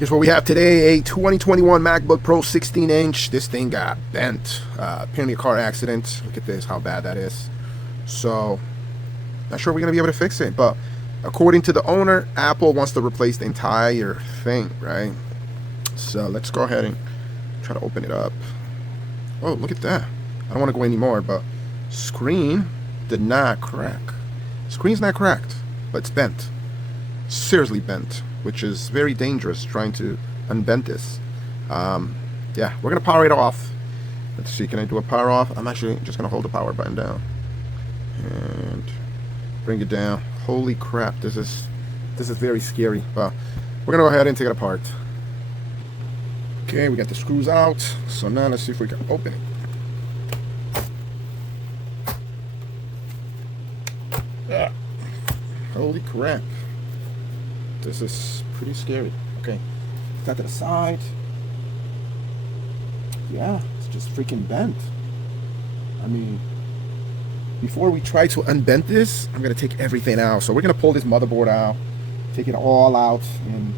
Here's what we have today, a 2021 MacBook Pro 16-inch. This thing got bent. Apparently a car accident. Look at this, how bad that is. So, not sure we're going to be able to fix it, but according to the owner, Apple wants to replace the entire thing, right? So, let's go ahead and try to open it up. Oh, look at that. I don't want to go anymore, but screen did not crack. Screen's not cracked, but it's bent. Seriously bent, which is very dangerous trying to unbend this. Yeah, we're gonna power it off. Let's see, can I do a power off? I'm actually just gonna hold the power button down and bring it down. Holy crap, this is very scary, but we're gonna go ahead and take it apart. Okay, we got the screws out, so now let's see if we can open it. Ah, holy crap. This is pretty scary. Okay, put that to the side. Yeah, it's just freaking bent. I mean, before we try to unbend this, I'm gonna take everything out. So we're gonna pull this motherboard out, take it all out, and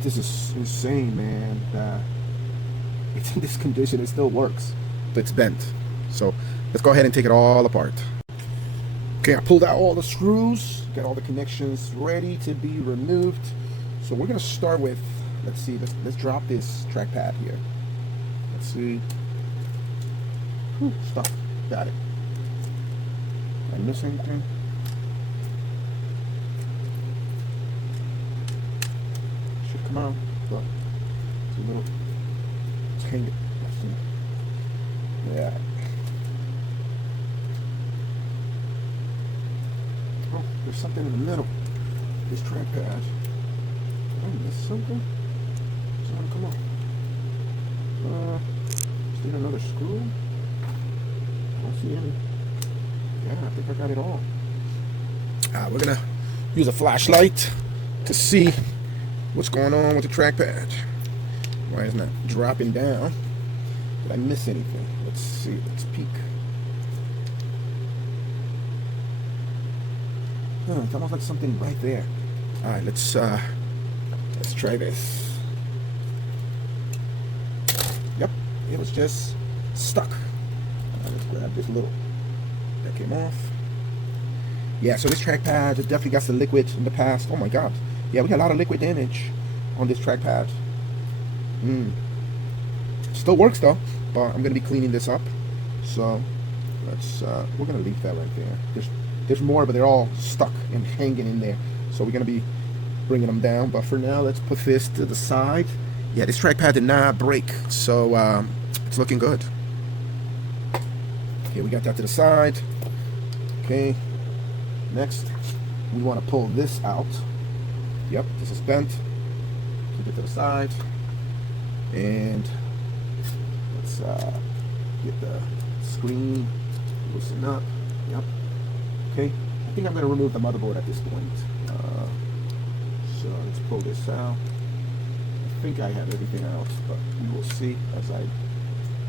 this is insane, man. It's in this condition, it still works, but it's bent. So let's go ahead and take it all apart. Okay, I pulled out all the screws, got all the connections ready to be removed. So we're gonna start with, let's see, let's drop this trackpad here. Let's see. Whew, stop. Got it. Did I miss anything? Should come out. Look, it's a little. Let's hang it. Let's see. Yeah. Oh, there's something in the middle. This trackpad. Did I miss something? Something come on. Is there another screw? I don't see any. Yeah, I think I got it all. We're gonna use a flashlight to see what's going on with the trackpad. Why isn't that dropping down? Did I miss anything? Let's see. Let's peek. It's almost like something right there. All right, let's try this. Yep, it was just stuck. Let's grab this little. That came off. Yeah, so this trackpad definitely got some liquid in the past. Oh my God. Yeah, we got a lot of liquid damage on this trackpad. Still works though, but I'm gonna be cleaning this up. So let's we're gonna leave that right there. There's more, but they're all stuck and hanging in there. So we're gonna be bringing them down. But for now, let's put this to the side. Yeah, this trackpad did not break, so it's looking good. Okay, we got that to the side. Okay, next we want to pull this out. Yep, this is bent. Keep it to the side, and let's get the screen loosened up. Yep. Okay, I think I'm going to remove the motherboard at this point. So let's pull this out. I think I have everything out, but we will see as I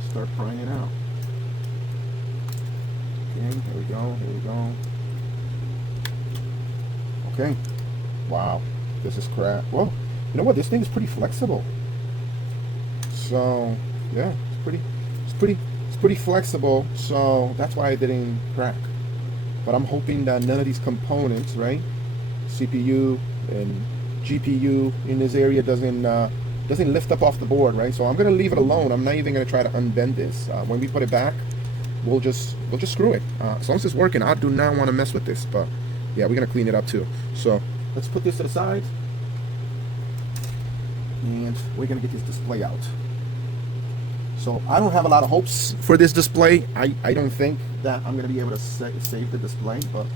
start prying it out. Okay, here we go, here we go. Okay, wow, this is crap. Well, you know what? This thing is pretty flexible. So yeah, it's pretty flexible. So that's why it didn't crack. But I'm hoping that none of these components, right, CPU and GPU in this area doesn't lift up off the board, right? So I'm gonna leave it alone. I'm not even gonna try to unbend this. When we put it back, we'll just screw it. As long as it's working, I do not want to mess with this. But yeah, we're gonna clean it up too. So let's put this to the side, and we're gonna get this display out. So I don't have a lot of hopes for this display. I don't think that I'm going to be able to save the display, but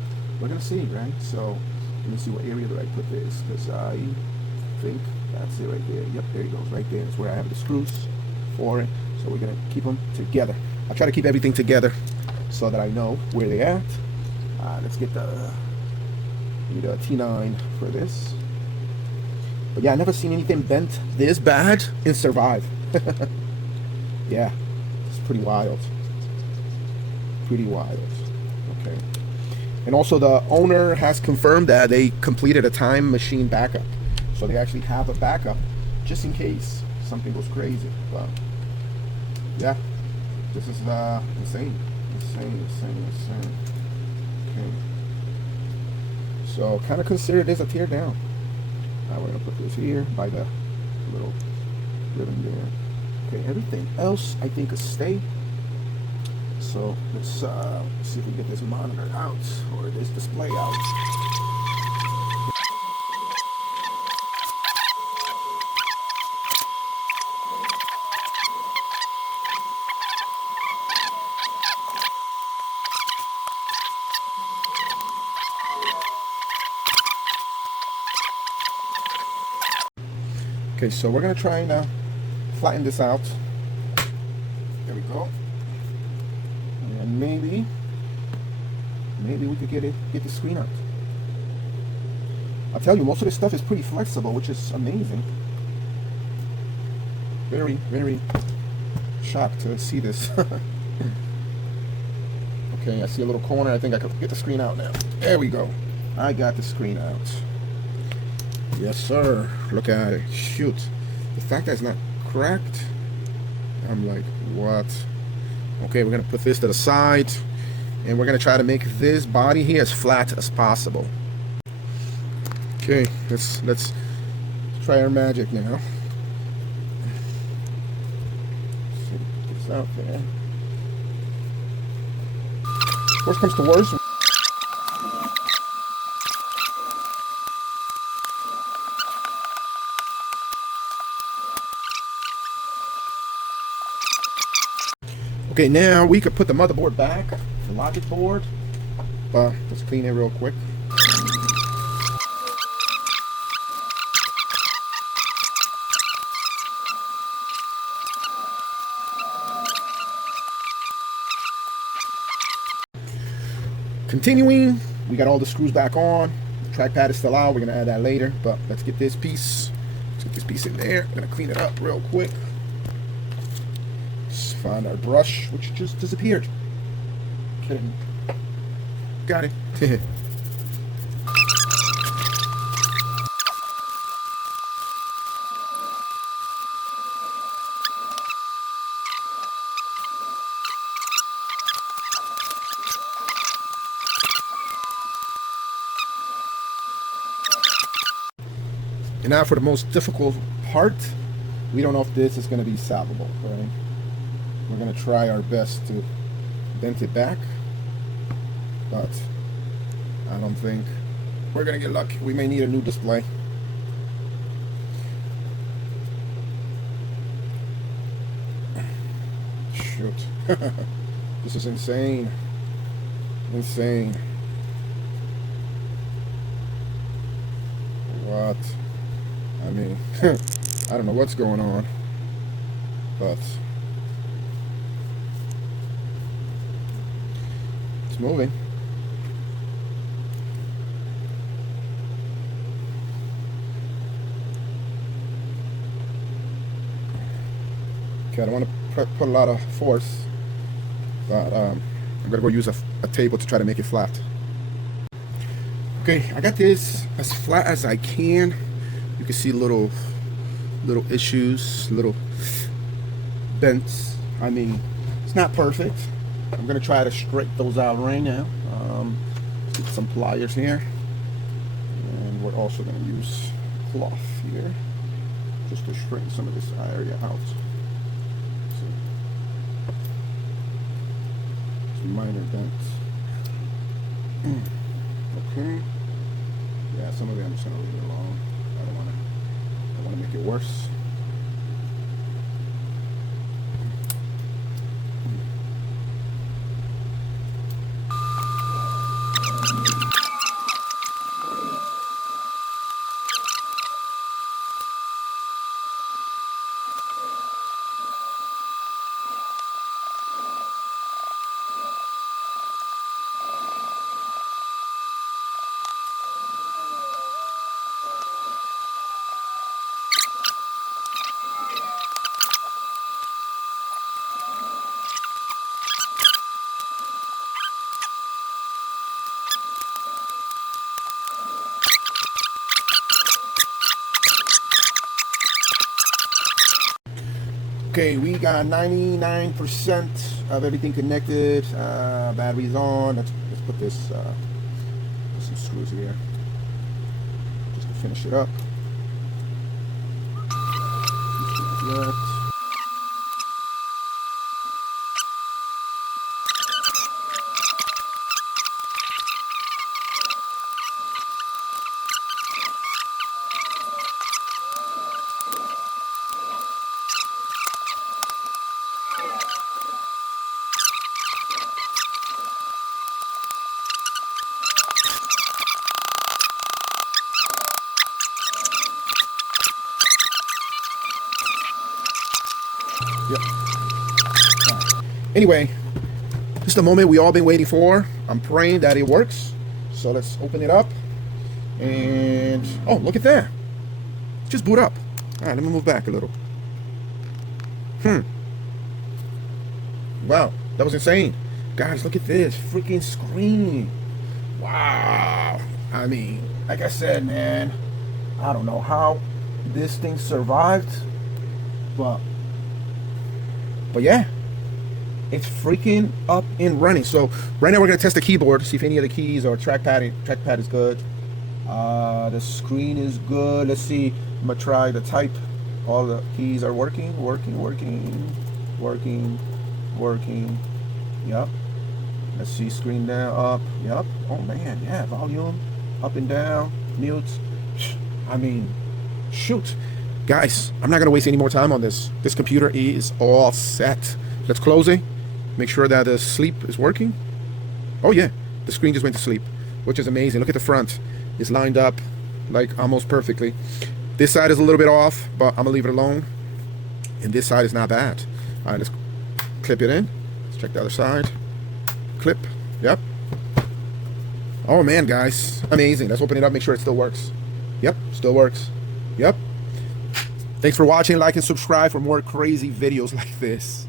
we're going to see, right? So let me see what area do I put this, because I think that's it right there. Yep, there it goes, right there. That's where I have the screws for it. So we're going to keep them together. I'll try to keep everything together so that I know where they're at. Let's get the T9 for this. But yeah, I never seen anything bent this bad and survive. Yeah, it's pretty wild. Pretty wild. Okay. And also the owner has confirmed that they completed a time machine backup. So they actually have a backup just in case something goes crazy. But yeah, this is insane. Okay, so kind of consider this a tear down. Now we're gonna put this here by the little ribbon there. Okay, everything else I think is stay. So let's see if we get this monitor out or this display out. Okay, so we're gonna try and flatten this out. There we go. And maybe we could get the screen out. I'll tell you, most of this stuff is pretty flexible, which is amazing. Very, very shocked to see this. Okay, I see a little corner. I think I could get the screen out now. There we go. I got the screen out. Yes, sir. Look at it. Shoot. The fact that it's not cracked, I'm like, what? Okay, we're gonna put this to the side, and we're gonna try to make this body here as flat as possible. Okay, let's try our magic now. So put this out there. Worst comes to worst. Okay, now we could put the motherboard back, the logic board, but let's clean it real quick. Continuing, we got all the screws back on. The trackpad is still out. We're gonna add that later, but let's get this piece. Let's get this piece in there. I'm gonna clean it up real quick. Find our brush, which just disappeared. Kidding. Got it. And now for the most difficult part. We don't know if this is going to be salvable, right? We're going to try our best to bend it back, but I don't think we're going to get lucky. We may need a new display. Shoot. This is insane. Insane. What? I mean, I don't know what's going on, but it's moving. Okay, I don't want to put a lot of force, but I'm gonna go use a table to try to make it flat. Okay, I got this as flat as I can. You can see little issues, little bends. I mean, it's not perfect. I'm gonna try to straighten those out right now. Let's get some pliers here, and we're also gonna use cloth here just to straighten some of this area out. So, some minor dents. Okay. Yeah, some of it I'm just gonna leave it alone. I don't wanna make it worse. Okay, we got 99% of everything connected. Batteries on. Let's put this put some screws here just to finish it up. Left. Yep. Anyway, this is the moment we all been waiting for. I'm praying that it works. So let's open it up. And oh, look at that. Just boot up. All right, let me move back a little. Wow, that was insane. Guys, look at this freaking screen. Wow. I mean, like I said, man, I don't know how this thing survived, but yeah, it's freaking up and running. So right now we're gonna test the keyboard to see if any of the keys or trackpad is good. The screen is good. Let's see. I'm gonna try to type. All the keys are working. Yep. Let's see. Screen down, up. Yep. Oh man, yeah. Volume up and down. Mute. I mean, shoot. Guys, I'm not going to waste any more time on this. This computer is all set. Let's close it. Make sure that the sleep is working. Oh yeah, the screen just went to sleep, which is amazing. Look at the front. It's lined up like almost perfectly. This side is a little bit off, but I'm going to leave it alone. And this side is not bad. All right, let's clip it in. Let's check the other side. Clip. Yep. Oh man, guys. Amazing. Let's open it up, make sure it still works. Yep, still works. Yep. Thanks for watching. Like and subscribe for more crazy videos like this.